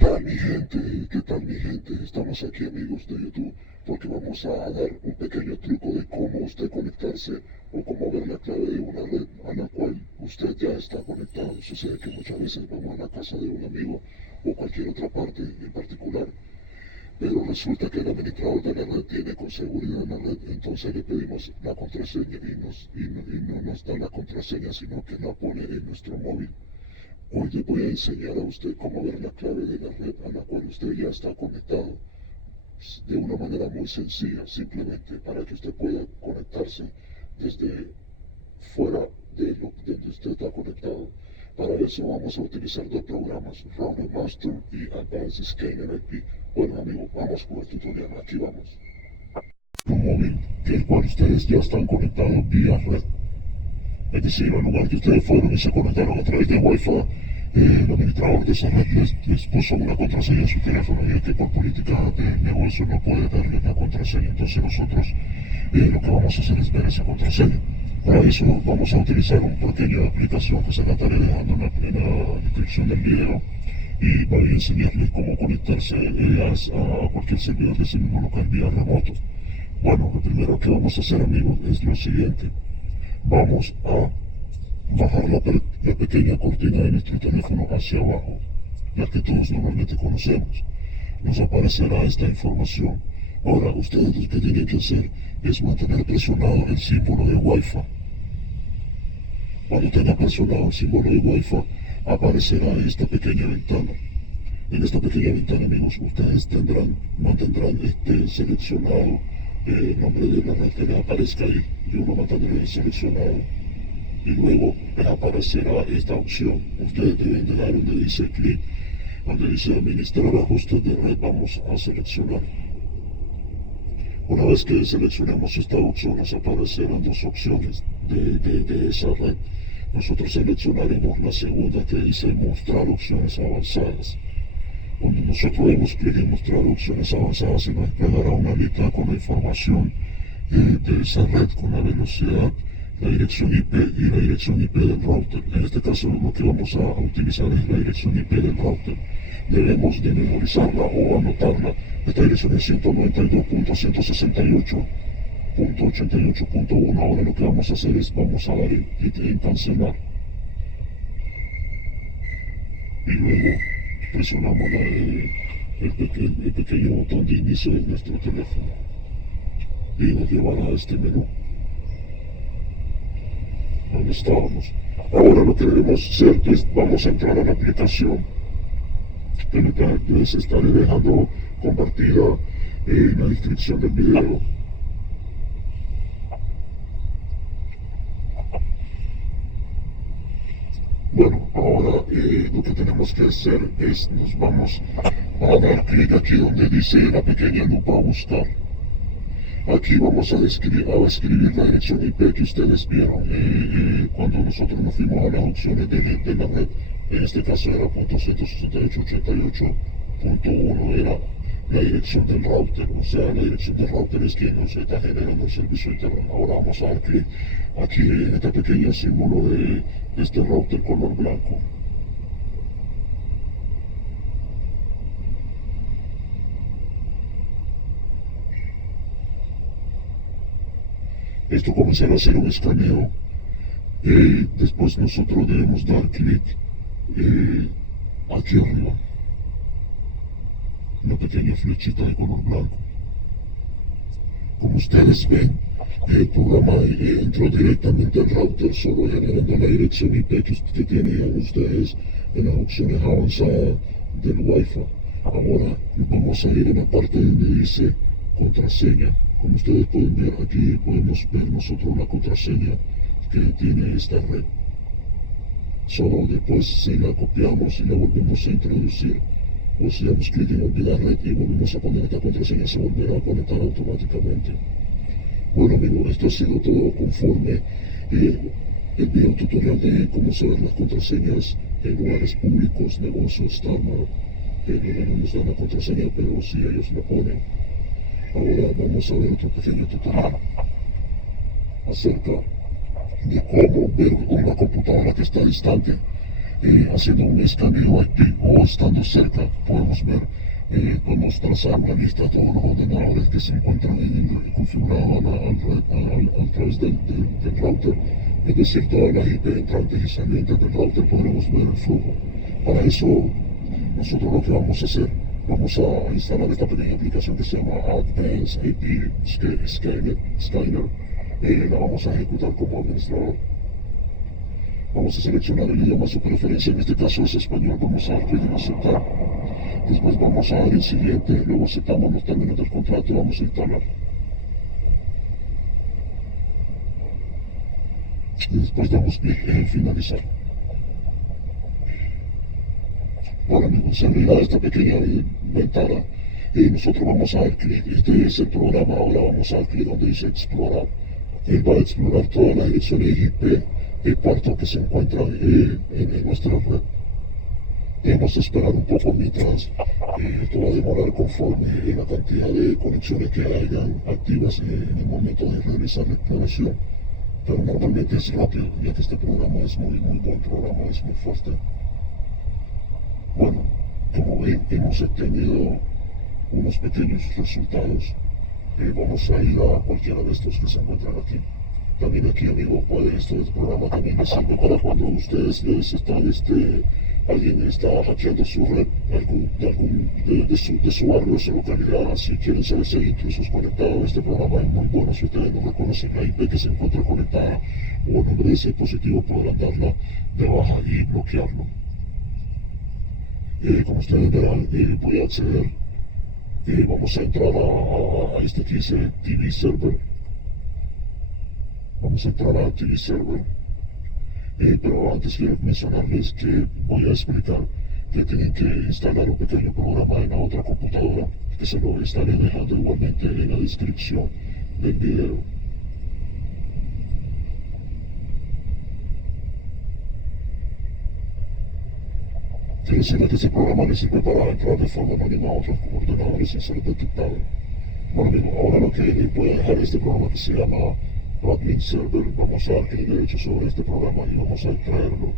tal mi gente? ¿Qué tal mi gente? Estamos aquí amigos de YouTube porque vamos a dar un pequeño truco de cómo usted conectarse o cómo ver la clave de una red a la cual usted ya está conectado. Sucede que muchas veces vamos a la casa de un amigo o cualquier otra parte en particular, pero resulta que el administrador de la red tiene con seguridad la red, entonces le pedimos la contraseña y no nos da la contraseña, sino que la pone en nuestro móvil. Hoy le voy a enseñar a usted cómo ver la clave de la red a la cual usted ya está conectado de una manera muy sencilla, simplemente para que usted pueda conectarse desde fuera de donde usted está conectado. Para eso vamos a utilizar dos programas, Router Master y Advanced Scanner IP. Bueno amigos, vamos con el tutorial, aquí vamos. Un móvil del cual ustedes ya están conectados vía red. Es decir, al lugar que ustedes fueron y se conectaron a través de Wi-Fi, el administrador de esa red les puso una contraseña en su teléfono y es que por política de negocio no puede darle la contraseña. Entonces nosotros lo que vamos a hacer es ver esa contraseña. Para eso vamos a utilizar una pequeña aplicación que se la estaré dejando en la descripción del video y voy a enseñarles cómo conectarse a cualquier servidor de ese mismo local vía remoto. Bueno, lo primero que vamos a hacer amigos es lo siguiente. Vamos a bajar la pequeña cortina de nuestro teléfono hacia abajo, la que todos normalmente conocemos. Nos aparecerá esta información. Ahora, ustedes lo que tienen que hacer es mantener presionado el símbolo de Wi-Fi. Cuando tenga presionado el símbolo de Wi-Fi, aparecerá esta pequeña ventana. En esta pequeña ventana, amigos, ustedes mantendrán seleccionado el nombre de la red que les aparezca ahí. Yo lo mantendré seleccionado. Y luego les aparecerá esta opción. Ustedes deben de dar donde dice clic, donde dice administrar ajustes de red. Vamos a seleccionar. Una vez que seleccionemos esta opción, nos aparecerán dos opciones de esa red. Nosotros seleccionaremos la segunda que dice mostrar opciones avanzadas. Cuando nosotros demos clic en mostrar opciones avanzadas, se nos desplegará una lista con la información de esa red, con la velocidad, la dirección IP y la dirección IP del router. En este caso lo que vamos a utilizar es la dirección IP del router. Debemos de memorizarla o anotarla. Esta dirección es 192.168.1. Ahora lo que vamos a hacer es vamos a dar clic en cancelar. Y luego presionamos el pequeño botón de inicio de nuestro teléfono. Y nos llevará a este menú. Donde estábamos. Ahora lo que debemos hacer es vamos a entrar a la aplicación que les estaré dejando compartida en la descripción del video. Bueno, ahora lo que tenemos que hacer es nos vamos a dar clic aquí donde dice la pequeña lupa a buscar. Aquí vamos a escribir la dirección IP que ustedes vieron cuando nosotros nos fuimos a las opciones de la red. En este caso era .168.88.1, era la dirección del router, o sea, la dirección del router es quien nos está generando el servicio interno. Ahora vamos a dar clic aquí en este pequeño símbolo de este router color blanco. Esto comenzará a hacer un escaneo. Después nosotros debemos dar clic aquí arriba, una pequeña flechita de color blanco. Como ustedes ven, el programa entró directamente al router, solo generando la dirección IP que tenían ustedes en las opciones avanzadas del Wi-Fi. Ahora vamos a ir a la parte donde dice contraseña. Como ustedes pueden ver aquí, podemos ver nosotros la contraseña que tiene esta red. Solo después si la copiamos y la volvemos a introducir, o si damos clic en olvidar red y volvemos a poner esta contraseña, se volverá a conectar automáticamente. Bueno amigos, esto ha sido todo conforme el video tutorial de cómo saber las contraseñas en lugares públicos, negocios, estándar. No nos dan la contraseña, pero si ellos la ponen. Ahora vamos a ver otro pequeño tutorial acerca de cómo ver una computadora que está distante. haciendo un escaneo IP o estando cerca, podemos ver, podemos trazar una lista de todos los ordenadores que se encuentran configurados a través del router, es decir, todas las IP entrantes y salientes del router podremos ver el flujo. Para eso, nosotros lo que vamos a hacer, vamos a instalar esta pequeña aplicación que se llama Advanced IP Scanner, la vamos a ejecutar como administrador. Vamos a seleccionar el idioma de su preferencia, en este caso es español, vamos a dar clic en aceptar. Después vamos a dar en siguiente, luego aceptamos los términos del contrato y vamos a instalar. Y después damos clic en finalizar. Bueno amigos, se abrirá esta pequeña ventana y nosotros vamos a dar clic. Este es el programa, ahora vamos a dar clic donde dice explorar. Él va a explorar todas las direcciones IP de puerto que se encuentran en nuestra red. Debemos esperar un poco mientras esto va a demorar conforme la cantidad de conexiones que hayan activas en el momento de realizar la exploración. Pero normalmente es rápido, ya que este programa es muy buen programa, es muy fuerte. Bueno, como ven, hemos obtenido unos pequeños resultados. Vamos a ir a cualquiera de estos que se encuentran aquí. También aquí, amigo, este programa también les sirve para cuando ustedes alguien está hackeando su red de su barrio, su localidad. Si quieren saber si hay intrusos conectados, este programa es muy bueno. Si ustedes no reconocen la IP que se encuentra conectada o el nombre de ese dispositivo, podrán darla de baja y bloquearlo. Como ustedes verán, voy a acceder. Vamos a entrar a este que dice TV Server. Vamos a entrar a TV Server. Pero antes quiero mencionarles que voy a explicar que tienen que instalar un pequeño programa en la otra computadora, que se lo estaré dejando igualmente en la descripción del video. Quiero decirles que este programa les sirve para entrar de forma anónima a otros ordenadores sin ser detectado. Bueno amigo, ahora lo que les voy a dejar este programa que se llama Admin Server. Vamos a dar clic derecho sobre este programa y vamos a extraerlo.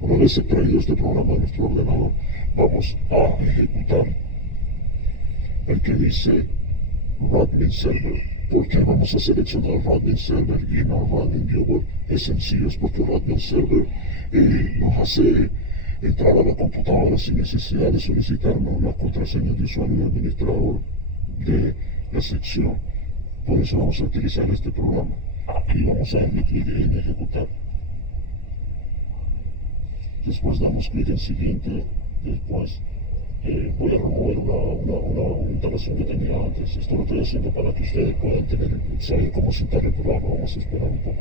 Una vez extraído este programa de nuestro ordenador, vamos a ejecutar el que dice Admin Server. ¿Por qué vamos a seleccionar Admin Server y no Admin Viewer? Es sencillo, es porque Admin Server nos hace entrar a la computadora sin necesidad de solicitarnos una contraseña de usuario y administrador de la sección. Por eso vamos a utilizar este programa y vamos a darle clic en ejecutar. Después damos clic en siguiente. Después voy a remover una instalación que tenía antes. Esto lo estoy haciendo para que ustedes puedan saber cómo sentar el programa. Vamos a esperar un poco.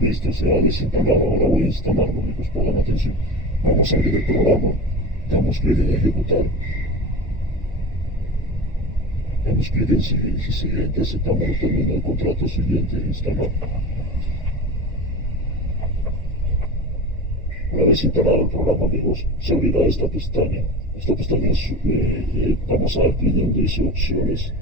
Listo, se ha desinstalado. Ahora voy a instalarlo, amigos, pongan atención. Vamos a abrir el programa. Damos clic en ejecutar. Damos clic en siguiente, aceptamos el término del contrato, siguiente, instalar. Una vez instalado el programa, amigos, se abrirá esta pestaña. Esta pestaña vamos a dar clic donde dice opciones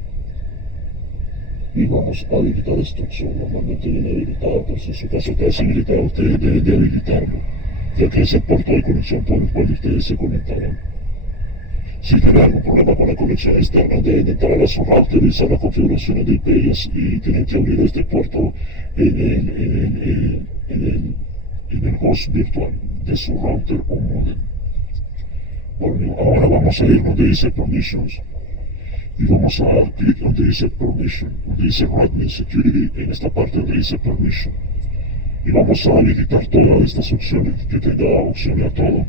y vamos a habilitar esta opción. Normalmente viene habilitada, entonces en su caso está deshabilitado, ustedes deben de habilitarlo, ya que es el puerto de conexión por el cual ustedes se conectarán. Si tienen algún problema con la conexión externa, deben entrar a su router, revisar las configuraciones de IP y tienen que abrir este puerto en el host virtual de su router o modem. Bueno, ahora vamos a ir donde dice Permissions y vamos a dar clic donde dice Permission, donde dice Admin Security, en esta parte donde dice Permission. Y vamos a habilitar todas estas opciones, que tenga opción a todo.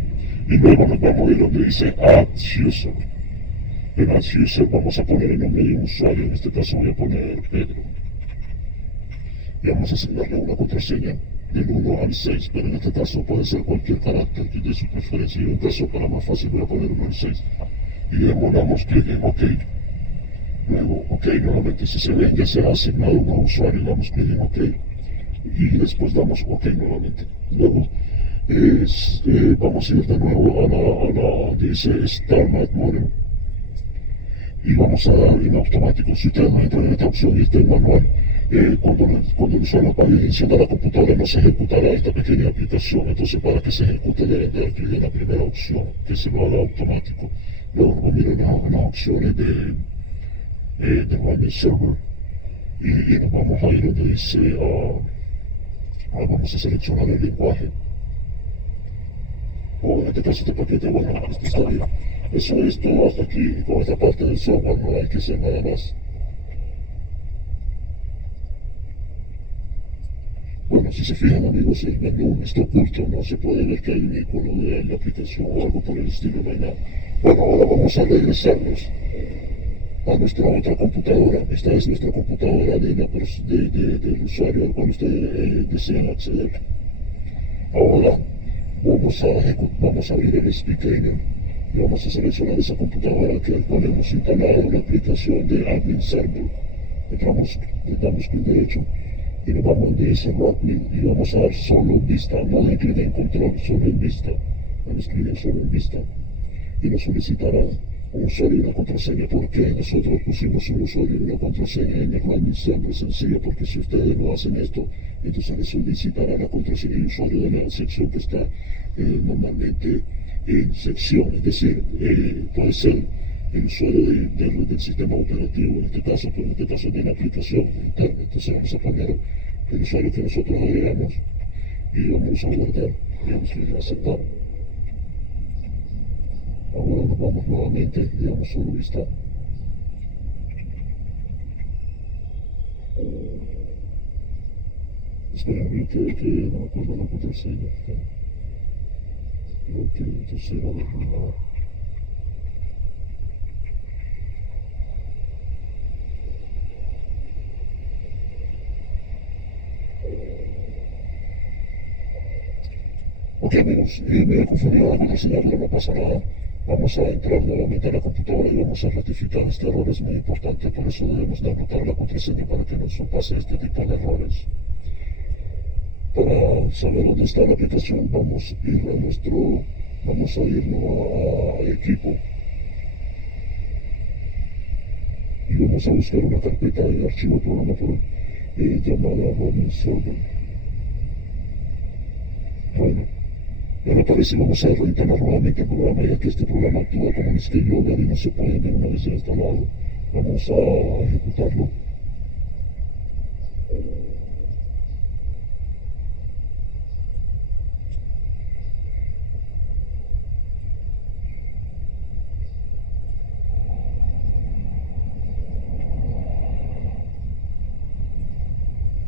Y luego nos vamos a ir donde dice Add User. En Add User vamos a poner el nombre de un usuario, en este caso voy a poner Pedro. Y vamos a asignarle una contraseña del 1 al 6, pero en este caso puede ser cualquier carácter de su preferencia. Y en un caso para más fácil voy a poner 1 al 6. Y luego damos clic en OK. Luego OK nuevamente, si se ven ya se ha asignado un nuevo usuario, damos clic en OK. Y después damos OK nuevamente. Luego vamos a ir de nuevo a la dice Start Modem y vamos a dar en automático. Si ustedes no entran en esta opción y está en manual, cuando el usuario apague y encienda la computadora no se ejecutará esta pequeña aplicación. Entonces, para que se ejecute deben dar clic en la primera opción, que se lo haga automático. Luego vamos a mirar las opciones de Running Server y nos vamos a ir donde dice, vamos a seleccionar el lenguaje. O en este caso este paquete, bueno, esto está bien. Eso es todo hasta aquí, con esta parte del software no hay que hacer nada más. Bueno, si se fijan amigos, el menú está oculto, no se puede ver que hay un icono de la aplicación o algo por el estilo, no hay nada. Bueno, ahora vamos a regresarnos a nuestra otra computadora. Esta es nuestra computadora del usuario al cual ustedes desean acceder. Ahora vamos a abrir el Spcagner y vamos a seleccionar esa computadora que al cual hemos instalado la aplicación de Admin Server. Le damos clic derecho y nos vamos donde dice Rockly y vamos a dar solo en vista, no den clic en control, solo en vista. Damos clic en solo en vista y nos solicitará un usuario y una contraseña. ¿Por qué nosotros pusimos un usuario y una contraseña en el Running Server? Sencillo, porque si ustedes no hacen esto, entonces les solicitará la contraseña y usuario de la sección que está normalmente en sección, es decir, puede ser el usuario del sistema operativo, en este caso, pero en este caso es de la aplicación interna. Entonces vamos a poner el usuario que nosotros agregamos y vamos a guardar y vamos a aceptar. Ahora nos vamos nuevamente y damos solo vista. Esperen, que no me acuerdo la contraseña. Creo que entonces era de la... Ok amigos, me he confundido algo de señal, no pasa nada. Vamos a entrar nuevamente a la computadora y vamos a rectificar este error, es muy importante, por eso debemos de anotar la contraseña para que no nos pase este tipo de errores. Para saber dónde está la aplicación vamos a irnos a equipo y vamos a buscar una carpeta de archivo programa llamada Running Server. Bueno, ya me parece, vamos a reinstalar nuevamente el programa, ya que este programa actúa como un keylogger y no se puede ver una vez instalado. Vamos a ejecutarlo.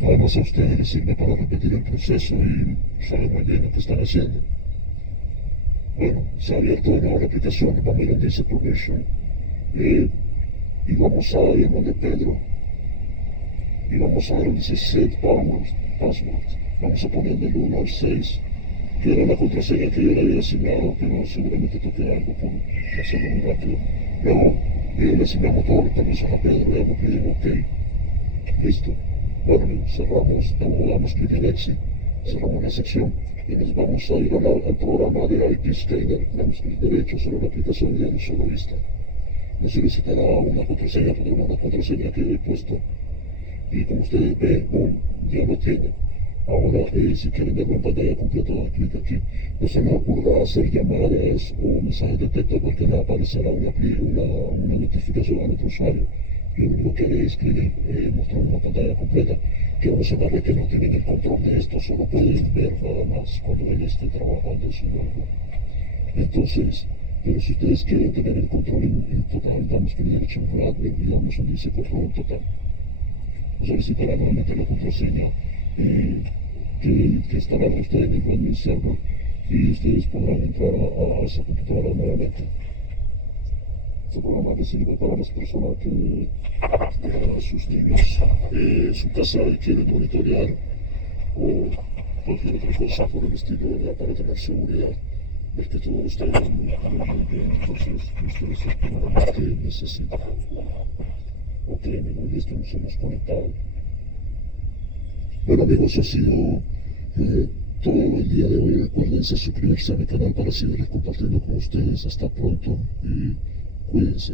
Además a ustedes les sirve para repetir el proceso y saber muy bien lo que están haciendo. Bueno, se ha abierto de nuevo la aplicación, vamos a ir donde dice Permission y vamos a ir donde Pedro y vamos a ver donde dice Set Password. Vamos a poner del 1 al 6, que era la contraseña que yo le había asignado, pero seguramente toqué algo por hacerlo muy rápido. Luego le asignamos todos los permisos a Pedro, le damos clic en OK. Listo. Bueno, cerramos, luego damos clic en Exit, cerramos la sección y nos vamos a ir al programa de IP Scanner. Damos clic derecho sobre la aplicación y damos solo vista. Nos solicitará una contraseña, pondremos una contraseña que he puesto y como ustedes ven, boom, ya lo tienen. Ahora, si quieren verlo en pantalla completa, dan clic aquí. No se les ocurra hacer llamadas o mensajes de texto porque le aparecerá una notificación a nuestro usuario. Lo único que haré es mostrar una pantalla completa, que vamos a darle que no tienen el control de esto, solo pueden ver nada más cuando él esté trabajando haciendo algo. Entonces, pero si ustedes quieren tener el control en total, damos clic derecho en Admin y damos donde dice control total. Nos solicitará nuevamente la contraseña que estará ustedes en el Running Server y ustedes podrán entrar a esa computadora nuevamente. Este programa le sirve para las personas que dejan a sus niños en su casa y quieren monitorear o cualquier otra cosa por el estilo, ¿verdad? Para tener seguridad, ver que todo está muy bien. Entonces, ustedes es el programa que necesitan. Ok, amigos, listo, nos hemos conectado. Bueno, amigos, eso ha sido todo el día de hoy. Recuerden suscribirse a mi canal para seguir compartiendo con ustedes. Hasta pronto y cuídense.